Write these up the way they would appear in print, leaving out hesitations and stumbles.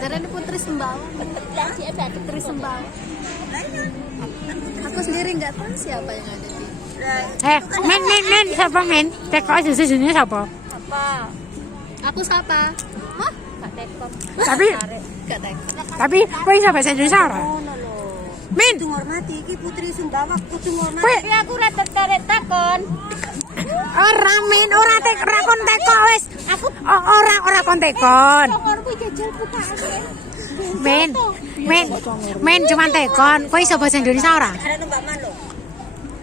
Darane Putri Sembawa. Putri Sembawa. Aku sendiri nggak tahu siapa yang ada di. Men, siapa men? Teko aja sejujurnya siapa? Apa? Aku siapa? Hah? Gak tekok. Tapi, Gak tekok. tapi, kowe siapa bahasa Indonesia ora? Min, Kudu ngormati iki Putri Sumbawa kudu ngormati. kowe Aku ora tertarik takon. ora men, ora kon teko wis. Aku ora kon tekon. Ngorku jajal bukaan. Men cuman tekon. Kowe iso bahasa Indonesia ora? Ada Mbak Man lho.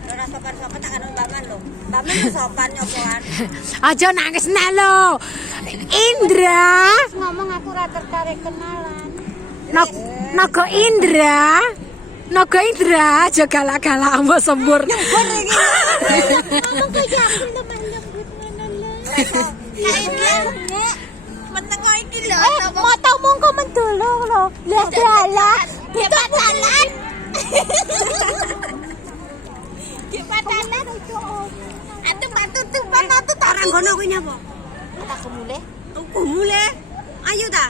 Ora sopan-sopan tak ada Mbak Man lho. Mbak Man sopan nyopoan. Aja nangis nek lho. Indra, Ngomong aku ora tertarik kenalan. Naga Indra. Naga Indra, aja galak-galak ambek sembur. Ngomong kayak aku teman lembut ngono lho. Meneng kok iki lho. Matamu kok mendolo lho. Lah dalan. Kita dalan. Kita dalan itu. Aduh batu tuh batu Orang gono kuwi nyapa? aku mulai. Aku mulai. Ayo ta.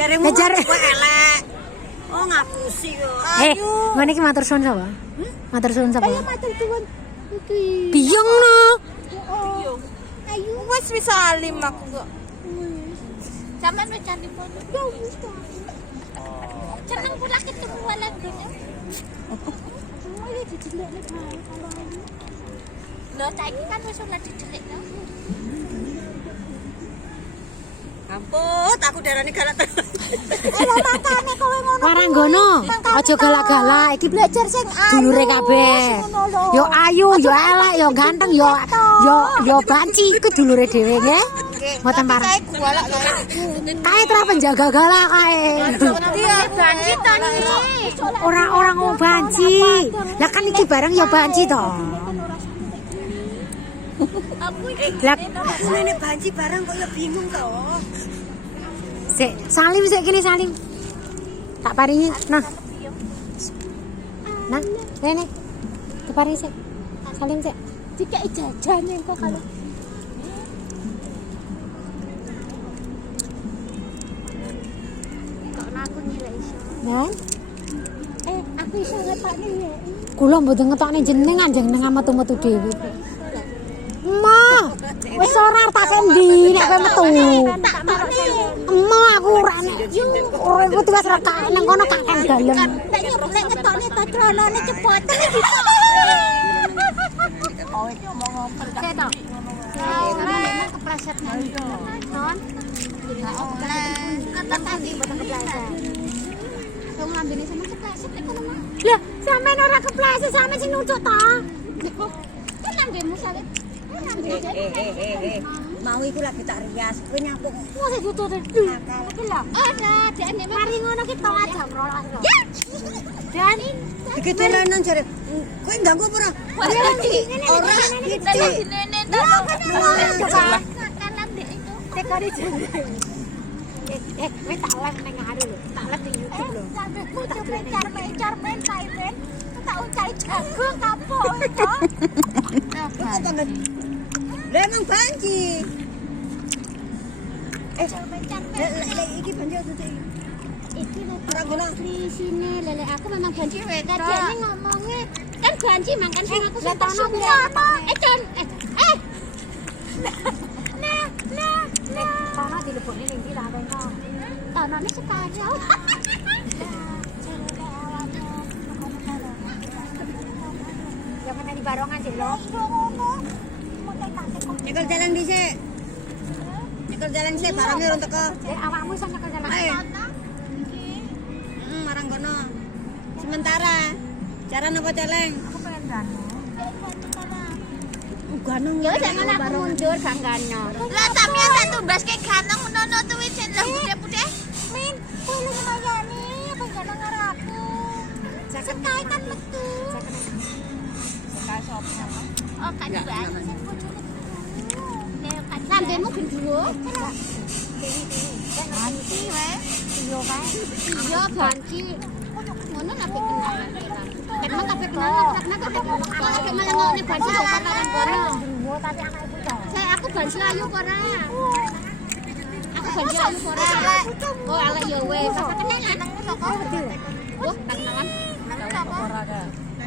Jaremu kowe elek. Oh ngapusi yo. Ngene iki matur suwun sapa? Matur suwun sapa? Ayo matur suwun. Iki. Biyong no. Ayo Wes wis salim aku kok. Zaman wis cantik foto. Ya wis to. Seneng pula ketemu walan dene. Oh ya dijelekne bae kalau ini. Lho saiki kan wis ora dijelekno. Ampun, aku darane galak terus. Lho makane kowe ngono. Waranggono, aja galak-galak. Iki Belajar sing dulure kabeh. Yo ayu, yo elek, yo ganteng, yo banci iku dulure dhewe nggih. Mboten parah. Galak Kae tra penjaga galak kae. Iya, banci to Orang-orang mau banci. Lah kan iki barang yo banci to. Lah Ngene banci barang kok ya bingung to. sik Salim sik kene Salim. Tak paringi. Nah. Nah, rene. Keparingi sik. Salim sik. dikai jajan kok kalau. Kok aku nilai iso. Nah, Aku iso ngetokne ya. kula mboten ngetokne jenengan metu-metu dhewe. Ma, wis ora tak endi nek kowe metu. Emma aku ora nek ora kudu wis rekak nang kono kakek dalem. Nek ngetokne ta cronone cepot. Oh iki omong ngomong to. Memang kepleset non. Kata tadi boten kepleset. Wong lambene sampe kepleset nek kono mah. Lah, sampean ora kepleset sampean sing nucuk ta? Kan lambemu sampe. Mau iku lagi tak rias, kowe nyampuk. Wong sing tutut iki lho. Ada, dene mari ngono ki tong jam 12 lho. Dan Iki dolanan jare. Kowe ganggu apa ora? Ora iki. nene ta. Kanan dek itu. Tekane jane. Kowe tak live ning ngaru lho, tak live ning YouTube lho. Sampai kucuk carmen taipen. Tak ucai jagung kapok itu. Kok banget. Lah emang banci. Carmen. Lek iki banci tuh iki. Iki Orang gono. di sini lele aku memang banci kadene ngomongnya kan banci makan sing aku sing tersuwun. Jon. Kono dilebokne ning ndi lah kono. Tanane sekarang. Ya kan di barongan sih lho. Nyekel jalan dhisik. Nyekel jalan dhisik barangnya urung teko. Awakmu iso nyekel jalan. Ayo. Marang kono. Sementara. Cara napa celeng? Aku pengen dano. Ganong Ya jangan aku mundur Bang Gano. Lah sampeyan tak tumbas ke ganong ngono tuh wis lho budhe-budhe. Min, kowe lu mayani apa ganong karo aku. Sekai kan metu. Sekai sop apa? Oh, kan bae sing bojone. Lambemu gendruwo. Banci wae. Iya kae. Iya banci. Ngono nek kenalan. Emang kabeh kenalan, kenapa kabeh malah ngene banci kok karan kono. Tapi anak ibu to. Saya aku banci ayu ora. Aku bagian suara. Oh, ala yo wes. Apa kena lanang saka? Wah, nang nalan. Nang apa?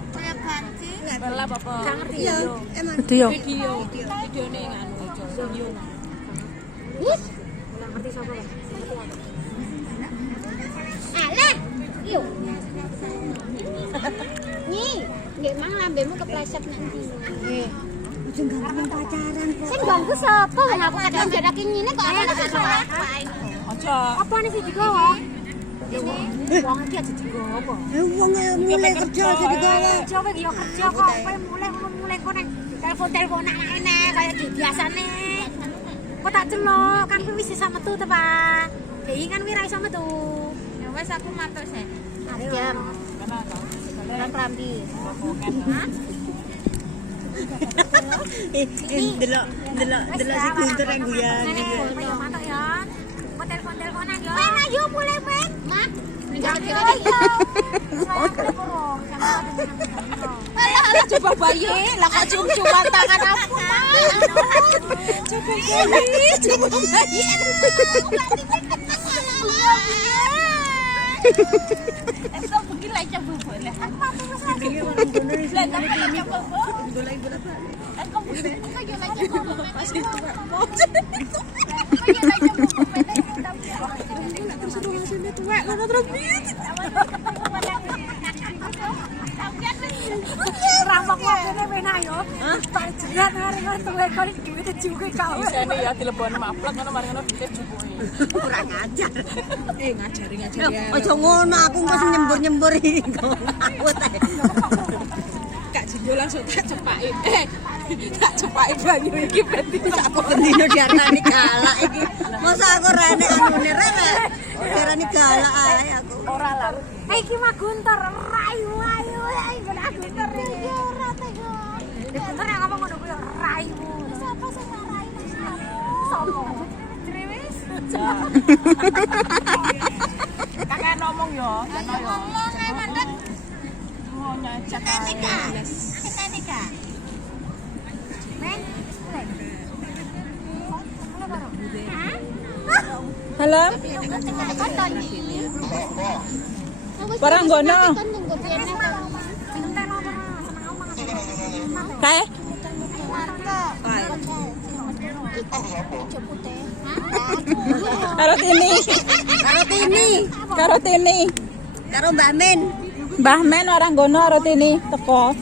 Kaya banci. Bela bapak. Gak ngerti ya. Emang Video. videone nganu video. Wis. Gak ngerti sapa. Alah. Yuk. Nih, nggih mang lambemu kepleset nanti. Nggih. Ujung gak pacaran kok. Sing ganggu sapa? Wong aku kadang jarake ngene kok ana salah. Aja. Apa nih sih digawa? Wong iki aja digawa apa? Wong mulai kerja jadi gawe. Kerja wae yo kerja kok kowe mulai kok ning telepon anake kaya biasane. Kok tak celok kan kuwi wis iso metu to, Pak. Dei kan kuwi ra iso metu. Ya wes aku matur sih. Jam. Dalam rambi. Delok si Guntur yang guyan. Ayo mantuk ya. Kok telepon-teleponan yo. Ben ayo mulai ben. Mak. Alah coba bayi, lah kok cium-ciuman tangan aku. Coba bayi. Esok begini lah coba boleh. Aku mampu lagi. Lah tapi coba boleh. Aku begini aja lah coba. Masih Rampok ngene wena yo. Tak jerat arek tuwe kali duwite juga kau. Isane ya telepon maplek ngono mari ngono dicukuki. Kurang ajar. Ngajari ya. Aja ngono aku mesti nyembur-nyembur iki. Aku teh. Kak Jinyo langsung tak cepaki. Tak cepaki banyu iki berarti Aku bendino diarani galak iki. Masa aku rene anune rene. Diarani galak ae aku. ora lah. Iki mah Guntur, rayu ayu iki Guntur. ora tega. Guntur yang ngomong ngono kuwi rayu. Siapa sing marahin? Sopo? Kakak ngomong yo, Ayo ngomong ae mandek. mau nyajak Nika. Nika. Men. Halo? Barang gono. Kae? Karo Tini. Karo Mbak Men. Mbah Men orang gono karo Tini teko.